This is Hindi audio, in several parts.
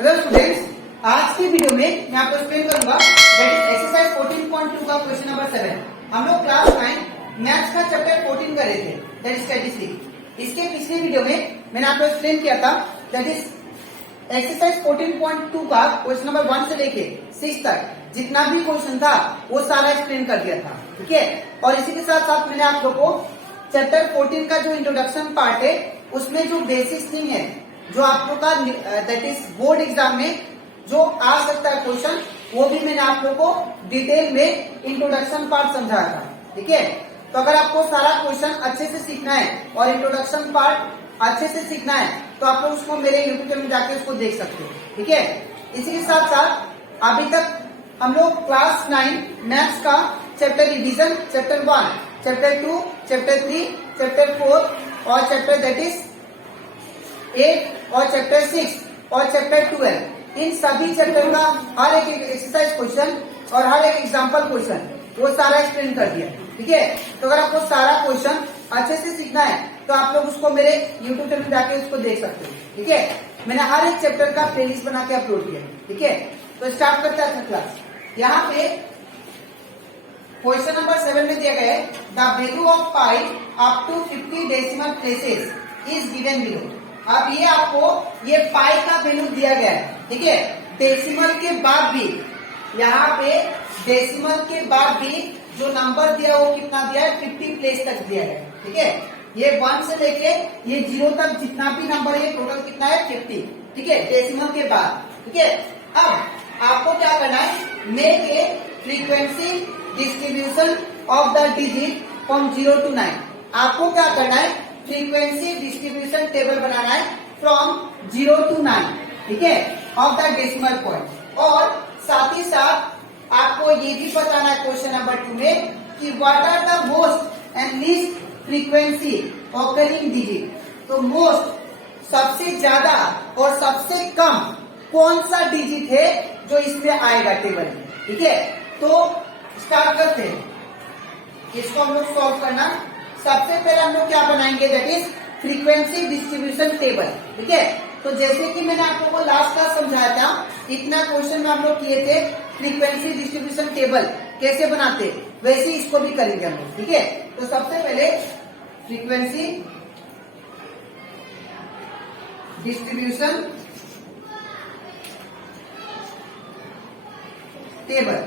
हेलो स्टूडेंट्स, आज की वीडियो में मैं आपको एक्सप्लेन करूंगा दैट इज एक्सरसाइज 14.2 का क्वेश्चन नंबर 7। हम लोग क्लास 9 मैथ्स का चैप्टर 14 कर रहे थे दैट इज स्टैटिस्टिक्स। इसके पिछले वीडियो में मैंने आपको एक्सप्लेन किया था दैट इज एक्सरसाइज 14.2 का क्वेश्चन नंबर 1 से लेके 6 तक जितना भी क्वेश्चन था वो सारा एक्सप्लेन कर दिया था, ठीक है। और इसी के साथ साथ मैंने आप लोगों को चैप्टर 14 का जो इंट्रोडक्शन पार्ट है उसमें जो बेसिक थिंग है जो आप लोग का दैट इज बोर्ड एग्जाम में जो आ सकता है क्वेश्चन, वो भी मैंने आप लोग को डिटेल में इंट्रोडक्शन पार्ट समझाया था, ठीक है। तो अगर आपको सारा क्वेश्चन अच्छे से सीखना है और इंट्रोडक्शन पार्ट अच्छे से सीखना है तो आप लोग उसको मेरे यूट्यूब चैनल में जाके उसको देख सकते हो, ठीक है। इसी के साथ साथ अभी तक हम लोग क्लास 9 मैथ्स का chapter revision chapter 1, chapter 2, chapter 3, chapter 4 और चैप्टर दैट इज 8 और चैप्टर 6 और चैप्टर 12, इन सभी चैप्टर का हर एक एक्सरसाइज क्वेश्चन और हर एक एग्जांपल क्वेश्चन वो सारा एक्सप्लेन कर दिया, ठीक है। तो अगर आपको सारा क्वेश्चन अच्छे से सीखना है तो आप लोग उसको मेरे यूट्यूब चैनल में जाके उसको देख सकते हो, ठीक है। मैंने हर एक चैप्टर का प्लेलिस्ट बना के अपलोड किया, ठीक है। तो स्टार्ट करते हैं अपना क्लास। यहाँ पे क्वेश्चन नंबर 7 में दिया गया है the value of pi up to 50 decimal places is given below. अब ये आपको ये पाई का वैल्यू दिया गया है, ठीक है। डेसिमल के बाद भी यहाँ पे डेसिमल के बाद भी जो नंबर दिया वो कितना दिया है, 50 प्लेस तक दिया है, ठीक है। ये 1 से लेके ये 0 तक जितना भी नंबर है टोटल कितना है 50, ठीक है, डेसिमल के बाद, ठीक है। अब आपको क्या करना है, make a frequency distribution of the digit from 0 to 9। आपको क्या करना है, फ्रीक्वेंसी डिस्ट्रीब्यूशन टेबल बनाना है फ्रॉम 0 to 9, ठीक है, ऑफ द डेसिमल पॉइंट। और साथ ही साथ आपको ये भी बताना है क्वेश्चन नंबर 2 में कि what are the most and least frequency occurring digit. तो मोस्ट सबसे ज्यादा और सबसे कम कौन सा डिजिट है जो इसमें आएगा टेबल में, ठीक है। तो स्टार्ट करते हैं, इसको हम लोग सॉल्व करना। सबसे पहले हम लोग क्या बनाएंगे, that is frequency distribution table, ठीक है। तो जैसे कि मैंने आप लोगों को लास्ट क्लास समझाया था, इतना क्वेश्चन में हम लोग किए थे फ्रीक्वेंसी डिस्ट्रीब्यूशन टेबल कैसे बनाते, वैसे इसको भी करेंगे हम लोग, ठीक है। तो सबसे पहले फ्रीक्वेंसी डिस्ट्रीब्यूशन टेबल,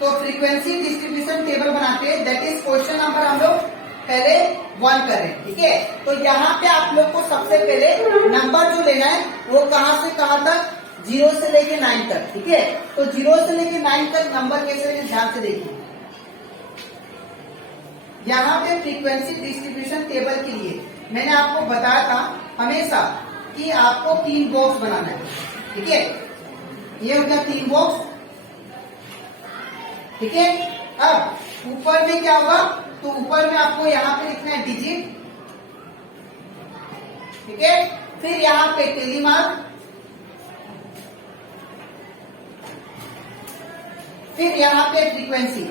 तो फ्रीक्वेंसी डिस्ट्रीब्यूशन टेबल बनाते हैं, दैट इज क्वेश्चन नंबर हम लोग पहले 1 करें, ठीक है। तो यहाँ पे आप लोग को सबसे पहले नंबर जो लेना है वो कहां से कहां तक, 0 से लेके 9 तक, ठीक है। तो 0 से लेके 9 तक नंबर कैसे लेंगे ध्यान से देखिए। यहाँ पे फ्रीक्वेंसी डिस्ट्रीब्यूशन टेबल के लिए मैंने आपको बताया था हमेशा कि आपको 3 बॉक्स बनाना है, ठीक है। ये हो गया 3 बॉक्स, ठीक है। अब ऊपर में क्या होगा, तो ऊपर में आपको यहाँ पे लिखना है डिजिट, ठीक है। फिर यहाँ पे टेली मार्क, फिर यहाँ पे फ्रीक्वेंसी,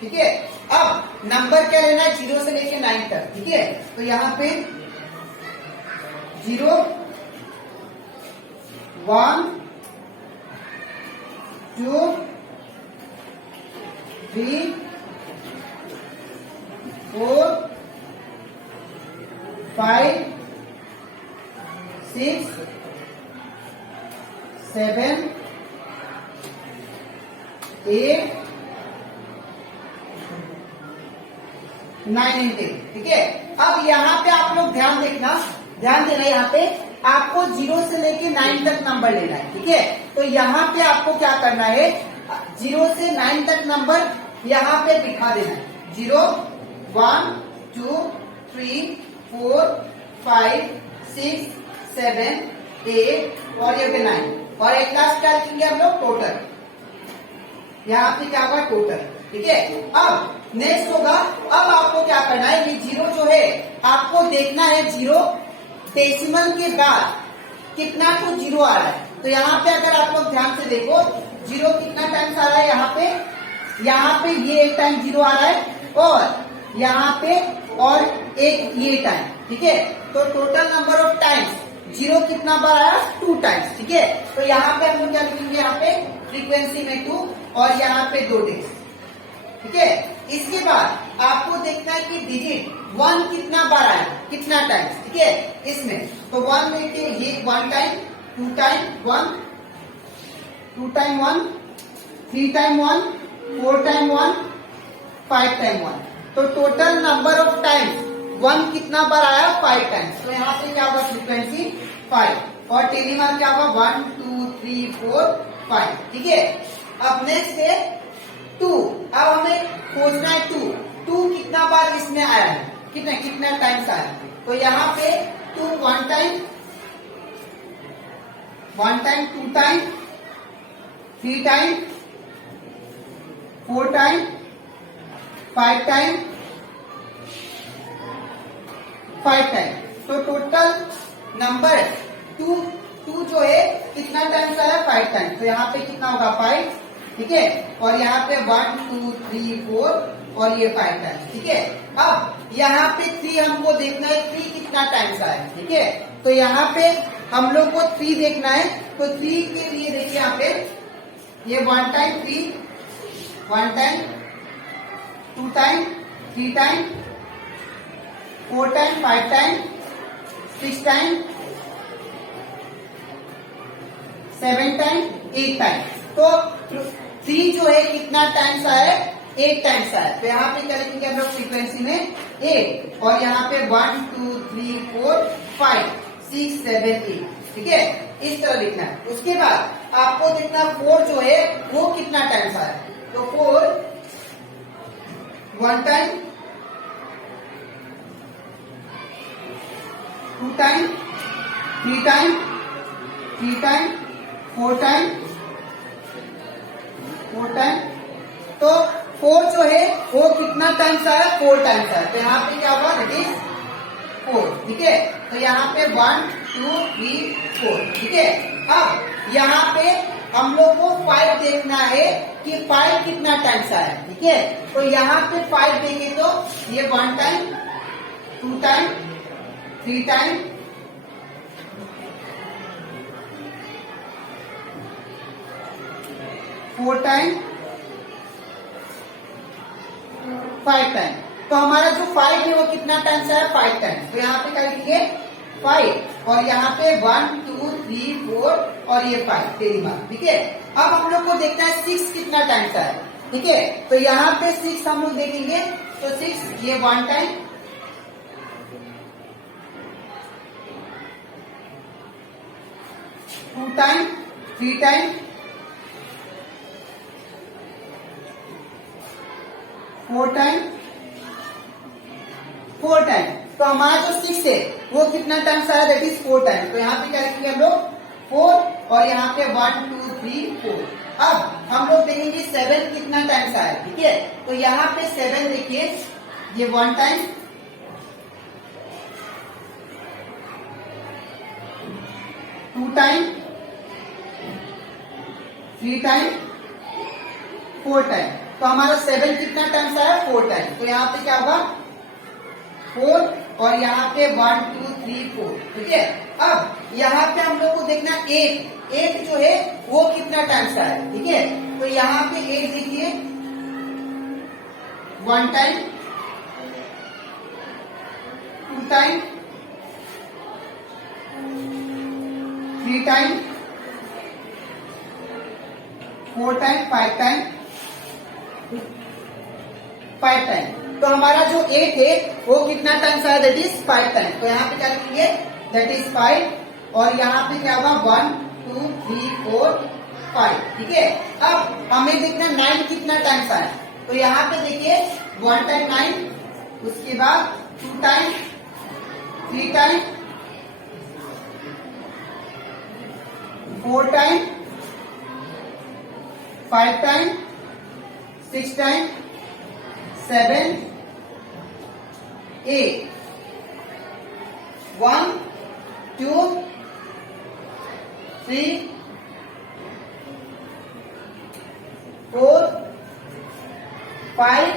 ठीक है। अब नंबर क्या लेना है, 0 से लेके 9 तक, ठीक है। तो यहाँ पे 0, 1, 2, 3, 4, 5, 6, 7, 8, 9 and 10, ठीक है। अब यहाँ पे आप लोग ध्यान देना यहाँ पे आपको 0 से लेके 9 तक नंबर लेना है, ठीक है। तो यहाँ पे आपको क्या करना है, 0 से 9 तक नंबर यहाँ पे बिठा देना है। 0, 1, 2, 3, 4, 5, 6, 7, 8 और ये 9 और एक लास्ट क्या लिखेंगे हम लोग, टोटल। यहाँ पे क्या होगा, टोटल, ठीक है। अब नेक्स्ट होगा, अब आपको क्या करना है, ये 0 जो है आपको देखना है 0 डेसिमल के बाद कितना तो 0 आ रहा है। तो यहाँ पे अगर आप लोग ध्यान से देखो 0 कितना टाइम्स आ रहा है, यहाँ पे ये एक टाइम 0 आ रहा है और यहाँ पे और एक ये टाइम, ठीक है। तो total number of times zero कितना बार आया, 2 टाइम्स, ठीक है। तो यहाँ पे हम लोग क्या लिखेंगे, यहाँ पे फ्रीक्वेंसी में 2 और यहाँ पे 2 डेज, ठीक है। इसके बाद आपको देखना है कि डिजिट 1 कितना बार आया, कितना टाइम्स, ठीक है। इसमें तो 1 देखिए, ये 1 time, 2 time 1, 2 time 1, 3 time 1, 4 time 1, 5 time 1। तो टोटल नंबर ऑफ टाइम्स 1 कितना बार आया, 5 टाइम्स। तो यहाँ पे क्या होगा, फ्रीक्वेंसी 5 और टेलीमार क्या होगा 1 2 3 4 5, ठीक है। अब नेक्स्ट है 2। अब हमें खोजना है 2 कितना बार इसमें आया है, कितना टाइम्स आया। तो यहाँ पे 2 1 time, 2 time, 3 time, 4 time, 5 time, 5 time. तो टोटल नंबर 2 जो है कितना टाइम्स आया, 5 टाइम। तो यहाँ पे कितना होगा 5, ठीक है। और यहाँ पे 1 2 3 4 और ये 5 टाइम्स, ठीक है। अब यहाँ पे 3 हमको देखना है, 3 कितना टाइम्स आया, ठीक है। तो यहाँ पे हम लोग को 3 देखना है। तो 3 के लिए देखिए यहाँ पे ये 1 time 3, 1 time, 2 time, 3 time, 4 time, 5 time, 6 time, 7 time, 8 time. तो 3 जो है कितना टाइम्स आया, 8 टाइम्स आया। तो यहाँ पे क्या लिखेंगे हम लोग, फ्रीक्वेंसी में 8 और यहाँ पे 1 2 3 4 5 6 7 8, ठीक है। इस तरह लिखना है। उसके बाद आपको देखना 4 जो है वो कितना टाइम्स आया। तो 4 1 time, 2 time, 3 time, 3 time, 4 time, 4 time. तो 4 जो है वो कितना टाइम्स आया, 4 टाइम्स आया। तो यहाँ पे क्या हुआ, दैट इज 4, ठीक है। तो यहाँ पे 1 2 3 4, ठीक है। अब यहाँ पे हम लोग को 5 देखना है कि 5 कितना टाइम्स आया, ठीक है। तो यहाँ पे 5 देंगे तो ये 1 time, 2 time, 3 time, 4 time, 5 time. तो हमारा जो 5 है वो कितना टाइम्स आया, 5 टाइम्स। तो यहाँ पे क्या लिखेंगे 5 और यहाँ पे 1 2 3 4 और ये 5 तेरी मार्क, ठीक है। अब हम लोग को देखना है 6 कितना टाइम्स आया, ठीक है। तो यहाँ पे 6 हम लोग देखेंगे। तो 6 ये 1 time, 2 time, 3 time, 4 time, 4 time. तो हमारा जो 6 है वो कितना टाइम्स आया, दैट इज 4 टाइम। तो यहाँ पे क्या लिखेंगे हम लोग 4 और यहाँ पे 1 2 3 4। अब हम लोग देखेंगे 7 कितना टाइम्स आया, ठीक है। तो यहाँ पे 7 देखिए, ये 1 टाइम, 2 टाइम, 3 टाइम, 4 टाइम। तो हमारा 7 कितना टाइम्स आया, 4 टाइम। तो यहाँ पे क्या होगा 4 और यहाँ पे 1 2 3 4, ठीक है। अब यहाँ पे हम लोग को देखना 8 जो है वो कितना टाइम्स आया, ठीक है। तो यहाँ पे 8 देखिए, 1 time, 2 time, 3 time, 4 time, 5 time, 5 time. तो हमारा जो 8 है वो कितना टाइम्स आया, दैट इज 5 टाइम। तो यहाँ पे क्या लिखेंगे, दैट इज 5 और यहाँ पे क्या होगा 1 2 3 4 5, ठीक है। अब हमें देखना 9 कितना टाइम्स आया। तो यहाँ पे देखिए 1 टाइम 9, उसके बाद 2 time, 3 time, 4 time, 5 time, 6 time, 7 8, 1 2 3 4 5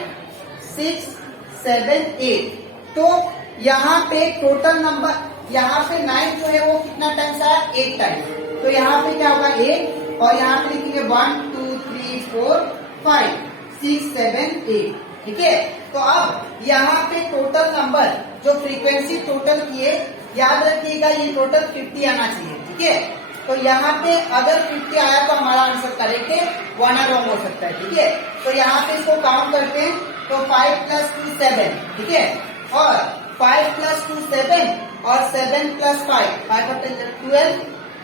6 7 8। तो यहाँ पे टोटल नंबर, यहाँ पे 9 जो है वो कितना टाइम्स आया, 8 टाइम्स। तो यहाँ पे क्या होगा 8, और यहाँ पे लिखेंगे 1 2 3 4 5 6 7 8। ठीक है, तो अब यहाँ पे टोटल नंबर जो फ्रीक्वेंसी टोटल किए, याद रखिएगा ये टोटल 50 आना चाहिए। ठीक है, तो यहाँ पे अगर 50 आया तो हमारा आंसर करेक्ट है, वरना रॉन्ग हो सकता है। ठीक है, तो यहाँ पे इसको काउंट करते हैं, तो 5 + 2 7। ठीक है, और 5 + 2 7, और 7 + 5 5 12,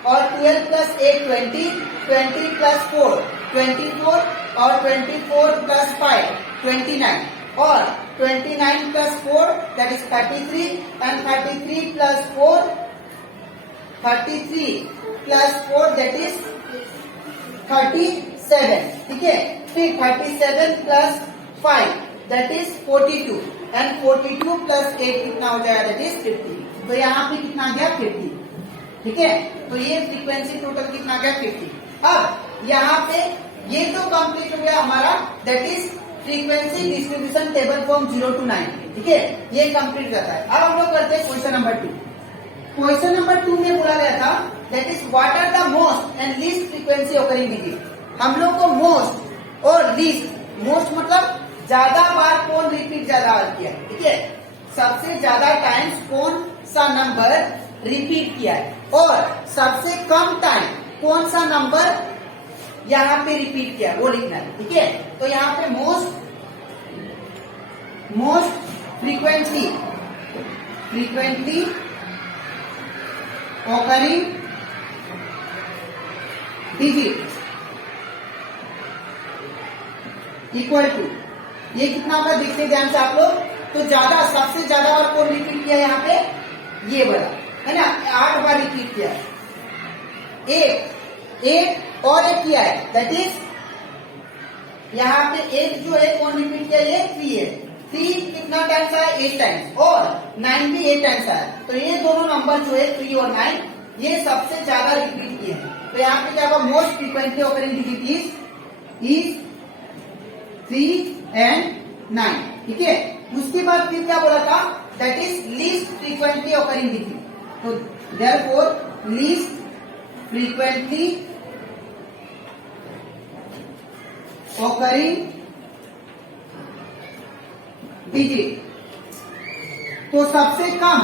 और 12 + 8 20, 20 + 4 24, और 24 + 5 29, और 29 + 4 that is 33, and 33 + 4 33 + 4 that is 37। ठीक है, फिर 37 + 5 that is 42, and 42 + 8 कितना हो जाएगा, that is 50। तो यहाँ पे कितना गया, 50। ठीक है, तो ये फ्रीक्वेंसी टोटल कितना गया, 50। अब यहाँ पे ये तो कंप्लीट हो गया हमारा, that is frequency distribution table from 0 to 9। ठीक है, ये कंप्लीट करता है। अब हम लोग करते हैं क्वेश्चन नंबर 2। क्वेश्चन नंबर 2 में बोला गया था that is what are the most and least frequency occurring digit. हम लोग को मोस्ट और लीस्ट, मोस्ट मतलब ज्यादा बार कौन रिपीट ज्यादा किया है। ठीक है, सबसे ज्यादा टाइम्स कौन सा नंबर रिपीट किया है, और सबसे कम टाइम कौन सा नंबर यहाँ पे रिपीट किया, वो लिखना है। ठीक है, तो यहाँ पे most frequently occurring digit equal to, ये कितना होगा देखते ध्यान से आप लोग। तो ज्यादा, सबसे ज्यादा बार कौन रिपीट किया यहाँ पे, ये वाला है ना, 8 बार रिपीट किया। एक और एक किया है, दैट इज यहाँ पे एक जो है कौन रिपीट किया, ये 3 है। 3 कितना टाइम्स आया, 8 टाइम्स, और 9 भी 8 टाइम्स आया। तो ये दोनों नंबर जो है 3 और 9, ये सबसे ज्यादा रिपीट किए हैं। तो यहाँ पे क्या होगा, most frequently occurring digit is 3 and 9। ठीक है, उसके बाद फिर क्या बोला था, that is least frequently occurring digit. तो therefore least frequently occurring digit, तो सबसे कम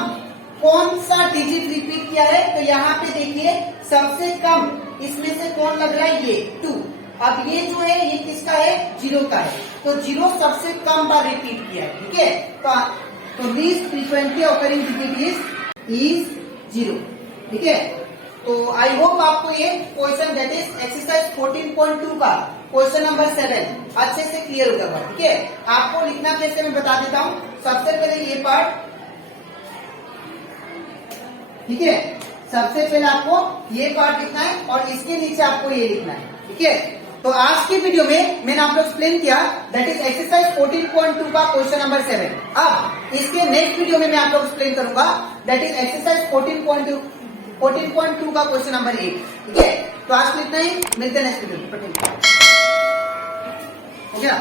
कौन सा डिजिट रिपीट किया है। तो यहाँ पे देखिए सबसे कम इसमें से कौन लग रहा है, ये 2। अब ये जो है ये किसका है, 0 का है। तो 0 सबसे कम बार रिपीट किया है। ठीक है, तो least frequently occurring digit is 0। ठीक है, तो आई होप आपको ये क्वेश्चन दैट इज एक्सरसाइज 14.2 का क्वेश्चन नंबर 7 अच्छे से क्लियर हो जाएगा। ठीक है, आपको लिखना कैसे मैं बता देता हूँ। सबसे पहले ये पार्ट, ठीक है, सबसे पहले आपको ये पार्ट लिखना है, और इसके नीचे आपको ये लिखना है। ठीक है, तो आज की वीडियो में मैंने आपको एक्सप्लेन किया दैट इज एक्सरसाइज 14.2 का क्वेश्चन नंबर 7। अब इसके नेक्स्ट वीडियो में मैं आपको एक्सप्लेन करूंगा दैट इज एक्सरसाइज 14.2 का क्वेश्चन नंबर 8। ठीक है, तो आज के इतना ही, मिलते हैं नेक्स्ट वीडियो में। हो गया?